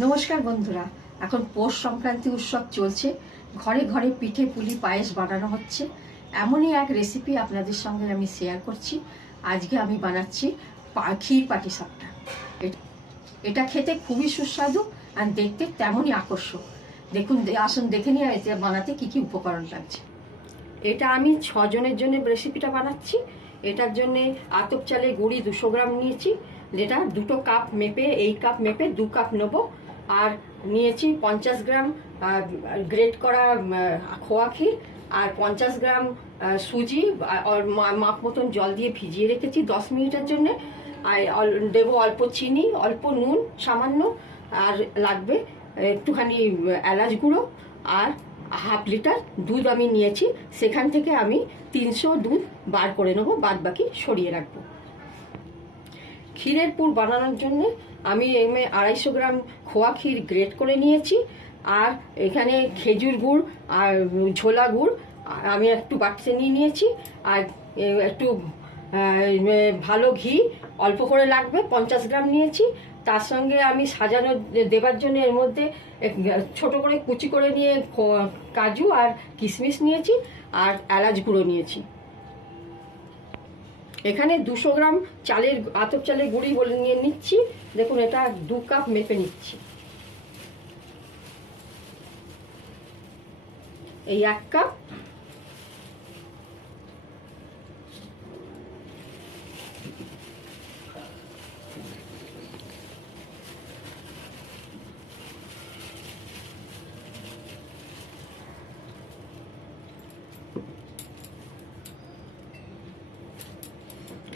নমস্কার বন্ধুরা, এখন পৌষ সংক্রান্তি উৎসব চলছে। ঘরে ঘরে পিঠে পুলি পায়েস বানানো হচ্ছে। এমনই এক রেসিপি আপনাদের সঙ্গে আমি শেয়ার করছি। আজকে আমি বানাচ্ছি ক্ষীর পাটিসাপটা। এটা খেতে খুবই সুস্বাদু আর দেখতে তেমনই আকর্ষক। দেখুন, আসুন দেখে নিয়ে এটা বানাতে কি কি উপকরণ লাগছে। এটা আমি 6 জনের জন্য রেসিপিটা বানাচ্ছি। এটার জন্যে আতপ চালের গুঁড়ি 200 গ্রাম নিয়েছি, যেটা 2 কাপ মেপে, এই কাপ মেপে 2 কাপ নেবো। আর নিয়েছি 50 গ্রাম গ্রেট করা খোয়া ক্ষীর, আর 50 গ্রাম সুজি মাপ মতন জল দিয়ে ভিজিয়ে রেখেছি 10 মিনিটের জন্যে। আর দেবো অল্প চিনি, অল্প নুন সামান্য, আর লাগবে একটুখানি এলাচ গুঁড়ো, আর হাফ লিটার দুধ আমি নিয়েছি। সেখান থেকে আমি 300 দুধ বার করে নেবো, বাদ বাকি সরিয়ে রাখবো। ক্ষীরের পুর বানানোর জন্য আমি 250 গ্রাম খোয়া ক্ষীর গ্রেট করে নিয়েছি। আর এখানে খেজুর গুড় আর ঝোলা গুড় আমি একটু বাটিতে নিয়ে নিয়েছি। আর একটু ভালো ঘি অল্প করে লাগবে, 50 গ্রাম নিয়েছি। তার সঙ্গে আমি সাজানো দেবার জন্য এর মধ্যে ছোট করে কুচি করে নিয়ে কাজু আর কিশমিশ নিয়েছি, আর এলাচ গুঁড়ো নিয়েছি। এখানে 200 গ্রাম আতপ চালের গুঁড়ি বলে নিয়ে নিচ্ছি। দেখুন, এটা 2 কাপ মেপে নিচ্ছি। এই 1 কাপ,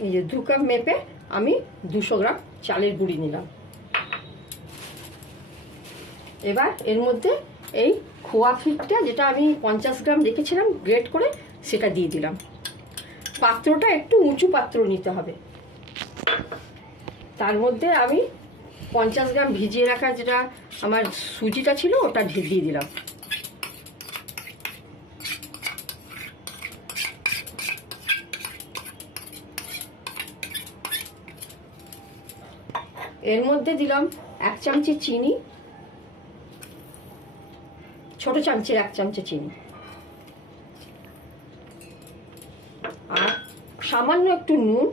এই যে 2 কাপ মেপে আমি 200 গ্রাম চালের গুঁড়ি নিলাম। এবার এর মধ্যে এই খোয়া ক্ষীরটা, যেটা আমি 50 গ্রাম রেখেছিলাম গ্রেট করে, সেটা দিয়ে দিলাম। পাত্রটা একটু উঁচু পাত্র নিতে হবে। তার মধ্যে আমি 50 গ্রাম ভিজিয়ে রাখা যেটা আমার সুজিটা ছিল, ওটা দিয়ে দিলাম। এর মধ্যে দিলাম 1 চামচে চিনি, ছোট চামচের 1 চামচে চিনি, আর সামান্য একটু নুন।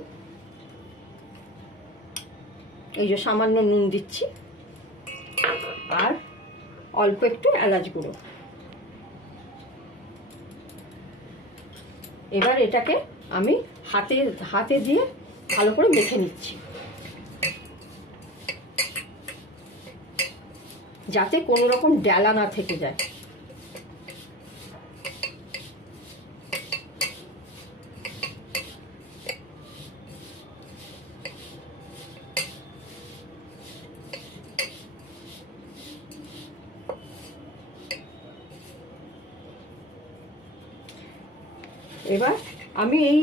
এই যে সামান্য নুন দিচ্ছি, আর অল্প একটু এলাচ গুঁড়ো। এবার এটাকে আমি হাতে দিয়ে ভালো করে মেখে নিচ্ছি, যাতে কোনো রকম ডেলা না থেকে যায়। এবার আমি এই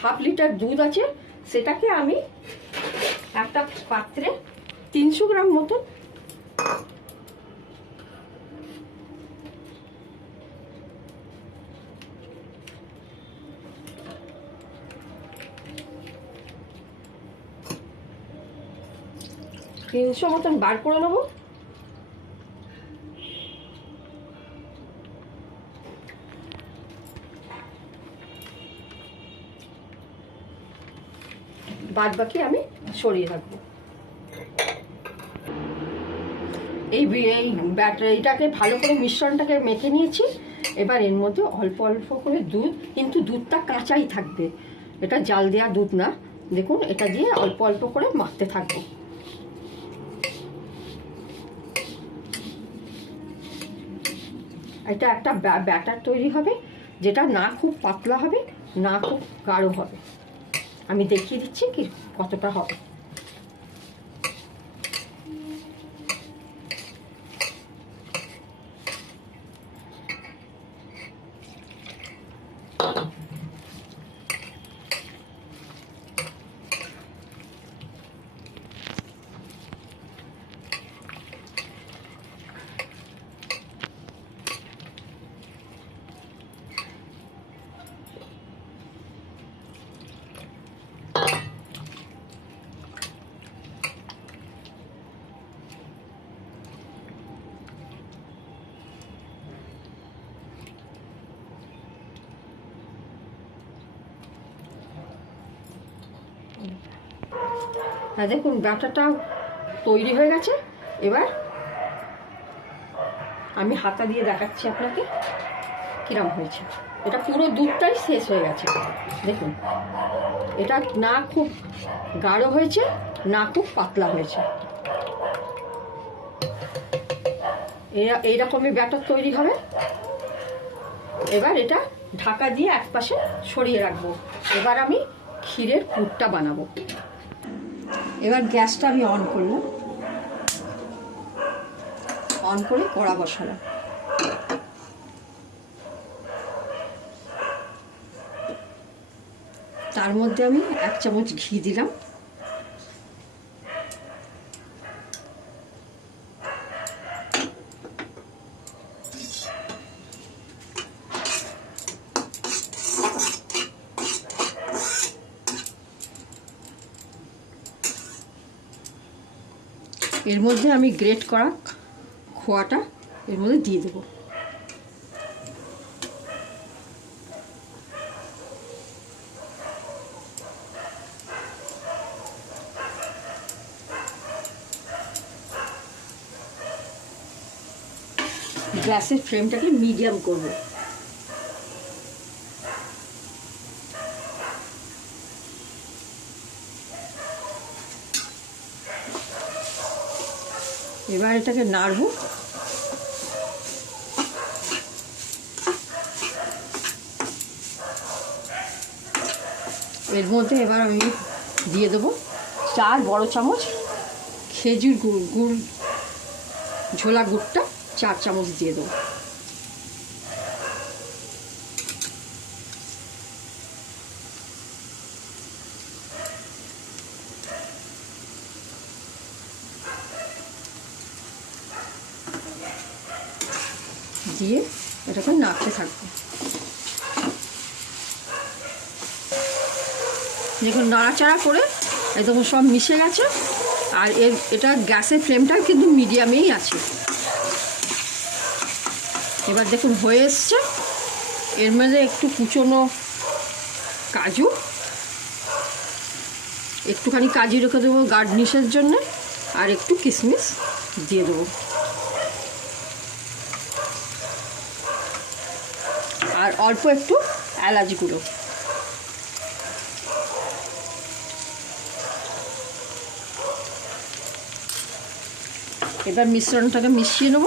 হাফ লিটার দুধ আছে, সেটাকে আমি একটা পাত্রে 300 গ্রাম মতন বার করে নেবো। বাদ বাকি আমি সরিয়ে রাখবো। এইটাকে ভালো করে মিশ্রণটাকে মেখে নিয়েছি। এবার এর মধ্যে অল্প অল্প করে দুধ, কিন্তু দুধটা কাঁচাই থাকবে, এটা জাল দেওয়া দুধ না। দেখুন, এটা দিয়ে অল্প অল্প করে মাখতে থাকবো। এটা একটা ব্যাটার তৈরি হবে, যেটা না খুব পাতলা হবে, না খুব গাঢ় হবে। আমি দেখিয়ে দিচ্ছি কি কতটা হবে। হ্যাঁ দেখুন ব্যাটারটা তৈরি হয়ে গেছে। এবার আমি হাতা দিয়ে দেখাচ্ছি আপনাকে কিরম হয়েছে। এটা পুরো দুধটাই শেষ হয়ে গেছে দেখুন। এটা না খুব গাঢ় হয়েছে না খুব পাতলা হয়েছে। এইরকমই ব্যাটার তৈরি হবে। এবার এটা ঢাকা দিয়ে একপাশে সরিয়ে রাখবো। এবার আমি ক্ষীরের পুরটা বানাবো। এবার গ্যাসটা আমি অন করলাম, অন করে কড়া বসালাম। তার মধ্যে আমি 1 চামচ ঘি দিলাম। এর মধ্যে আমি গ্রেট করা খোয়াটা এর মধ্যে দিয়ে দেবো। গ্যাসের ফ্লেমটাকে মিডিয়াম করব। এবার এটাকে নাড়ব। এর মধ্যে এবার আমি দিয়ে দেবো 4 বড় চামচ খেজুর গুড়, ঝোলা গুড়টা 4 চামচ দিয়ে দেবো। দিয়ে এটাকে নাড়তে থাকবো। দেখুন নাড়াচাড়া করে একদম সব মিশে গেছে। আর এটা গ্যাসের ফ্লেমটা কিন্তু মিডিয়ামেই আছে। এবার দেখুন হয়ে এসছে। এর মধ্যে একটু কুচনো কাজু, একটুখানি কাজু রেখে দেবো গার্নিশের জন্য, আর একটু কিশমিশ দিয়ে দেবো, আর অল্প একটু এলাচ গুঁড়ো। এবার মিশ্রণটাকে মিশিয়ে নেব।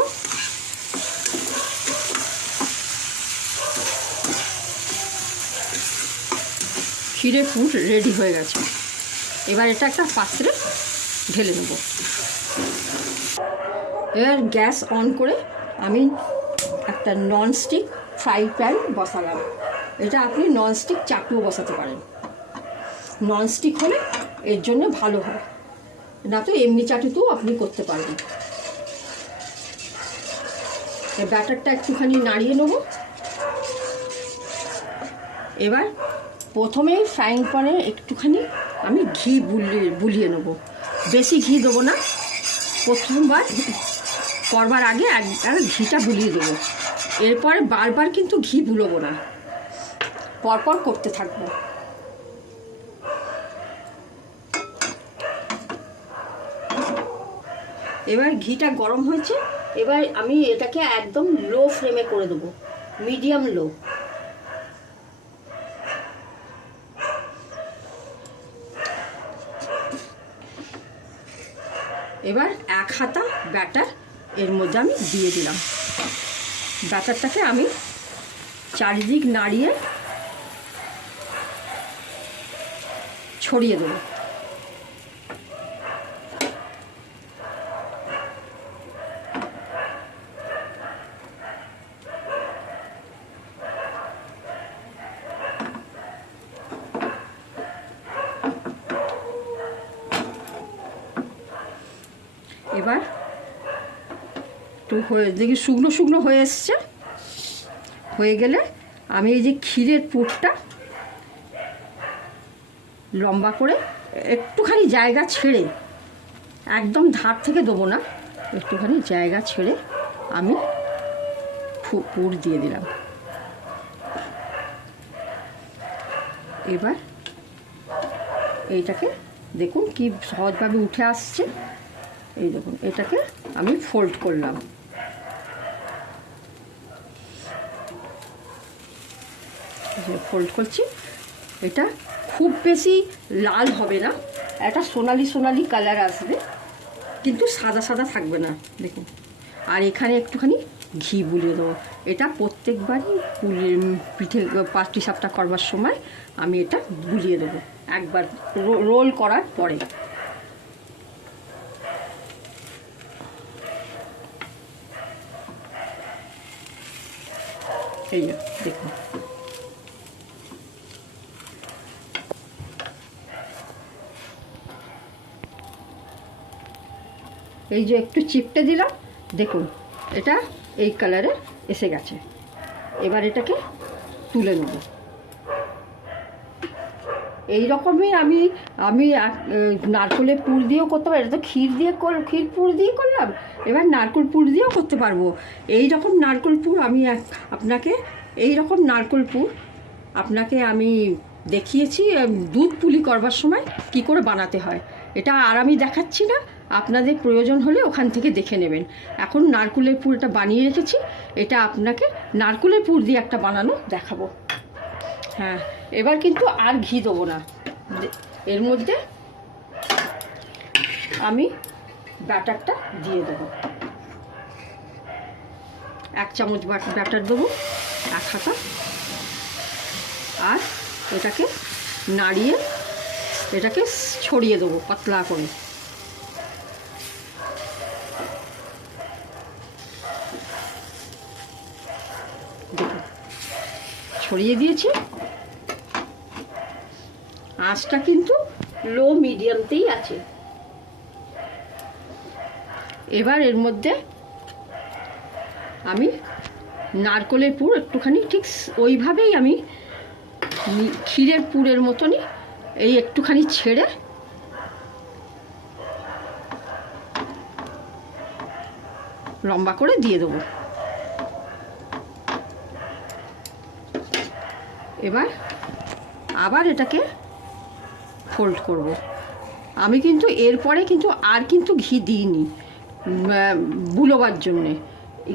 ক্ষীরের পুর রেডি হয়ে গেছে। এবার এটা একটা পাত্রে ঢেলে নেব। এবার গ্যাস অন করে আমি একটা ননস্টিক ফ্রাই প্যান বসালাম। এটা আপনি ননস্টিক চাটুও বসাতে পারেন। ননস্টিক হলে এর জন্য ভালো হয়, না তো এমনি চাটুতেও আপনি করতে পারবেন। এই ব্যাটারটা একটুখানি নাড়িয়ে নেব। এবার প্রথমেই ফ্রাইং প্যানে একটুখানি আমি ঘি বুলিয়ে নেব। বেশি ঘি দেবো না, প্রথমবার করবার আগে একবার ঘিটা বুলিয়ে দেবো। এরপরে বারবার কিন্তু ঘি বুলোবো না, পরপর করতে থাকবো। এবার ঘিটা গরম হয়েছে। এবার আমি এটাকে একদম লো ফ্লেমে করে দেবো, মিডিয়াম লো। এবার 1 হাতা ব্যাটার এর মধ্যে আমি দিয়ে দিলাম। ব্যাটারটাকে আমি চারিদিক নাড়িয়ে ছড়িয়ে দেবো। এবার একটু দেখি শুকনো শুকনো হয়ে এসছে। হয়ে গেলে আমি এই যে ক্ষীরের পুরটা লম্বা করে একটুখানি জায়গা ছেড়ে, একদম ধার থেকে দেবো না, একটুখানি জায়গা ছেড়ে আমি পুর দিয়ে দিলাম। এবার এইটাকে দেখুন কি সহজভাবে উঠে আসছে। এই দেখুন, এটাকে আমি ফোল্ড করলাম। ফোল্ড করছি। এটা খুব বেশি লাল হবে না, একটা সোনালি সোনালি কালার আসবে, কিন্তু সাদা সাদা থাকবে না। দেখুন, আর এখানে একটুখানি ঘি বুলিয়ে দেবো। এটা প্রত্যেকবারই পিঠে পাটি সাপটা করবার সময় আমি এটা বুলিয়ে দেবো, একবার রোল করার পরে। এই দেখুন, এই যে একটু চিপটে দিলাম, দেখুন এটা এই কালারে এসে গেছে। এবার এটাকে তুলে নেব। এই রকমই আমি নারকেলের পুর দিয়েও করতে পারি। এটা তো ক্ষীর পুর দিয়ে করলাম, এবার নারকেল পুর দিয়েও করতে পারবো। এই রকম নারকেল পুর আপনাকে আমি দেখিয়েছি দুধ পুলি করবার সময় কি করে বানাতে হয়। এটা আর আমি দেখাচ্ছি না, আপনাদের প্রয়োজন হলে ওখান থেকে দেখে নেবেন। এখন নারকেলের পুর এটা বানিয়ে রেখেছি, এটা আপনাকে নারকেলের পুর দিয়ে একটা বানানো দেখাবো। হ্যাঁ, এবার কিন্তু আর ঘি দেবো না। এর মধ্যে আমি ব্যাটারটা দিয়ে দেবো। 1 চামচ ব্যাটার দেবো, 1 হাতা। আর এটাকে নাড়িয়ে এটাকে ছড়িয়ে দেবো পাতলা করে। দেখুন, ছড়িয়ে দিয়েছি। আঁচটা কিন্তু লো মিডিয়ামতেই আছে। এবার এর মধ্যে আমি নারকেলের পুর একটুখানি ঠিক ওইভাবেই আমি ক্ষীরের পুরের মতনই এই একটুখানি ছেড়ে লম্বা করে দিয়ে দেবো। এবার আবার এটাকে ফোল্ড করব। আমি কিন্তু এরপরে আর ঘি দিইনি বুলোবার জন্যে,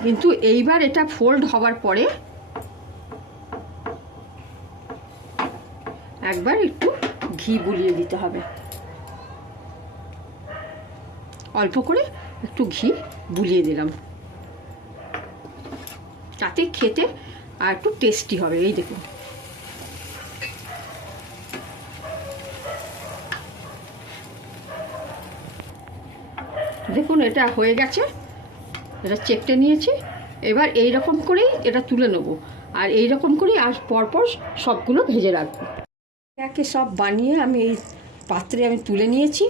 কিন্তু এইবার এটা ফোল্ড হওয়ার পরে একবার একটু ঘি বুলিয়ে দিতে হবে। অল্প করে একটু ঘি বুলিয়ে দিলাম, তাতে খেতে আর একটু টেস্টি হবে। এই দেখুন, দেখুন এটা হয়ে গেছে। এটা চেপটে নিয়েছি। এবার এই রকম করেই এটা তুলে নেব, আর এই রকম করেই আর পরপর সবগুলো ভেজে রাখবো। একে সব বানিয়ে আমি এই পাত্রে আমি তুলে নিয়েছি।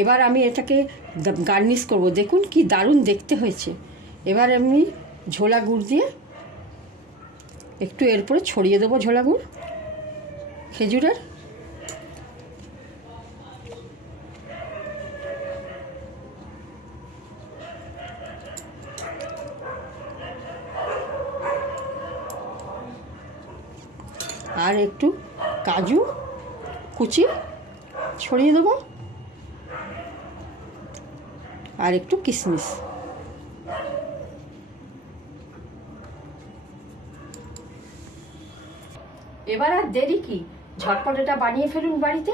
এবার আমি এটাকে গার্নিশ করব। দেখুন কি দারুণ দেখতে হয়েছে। এবার আমি ঝোলা গুড় দিয়ে একটু এরপরে ছড়িয়ে দেবো, ঝোলা গুড় খেজুরের। আর একটু কাজু কুচি ছড়িয়ে দেবো, আর একটু কিশমিশ। এবার আর দেরি কি, ঝটপট এটা বানিয়ে ফেলুন বাড়িতে।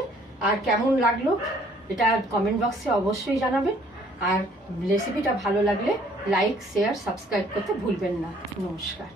আর কেমন লাগলো এটা কমেন্ট বক্সে অবশ্যই জানাবেন। আর রেসিপিটা ভালো লাগলে লাইক, শেয়ার, সাবস্ক্রাইব করতে ভুলবেন না। নমস্কার।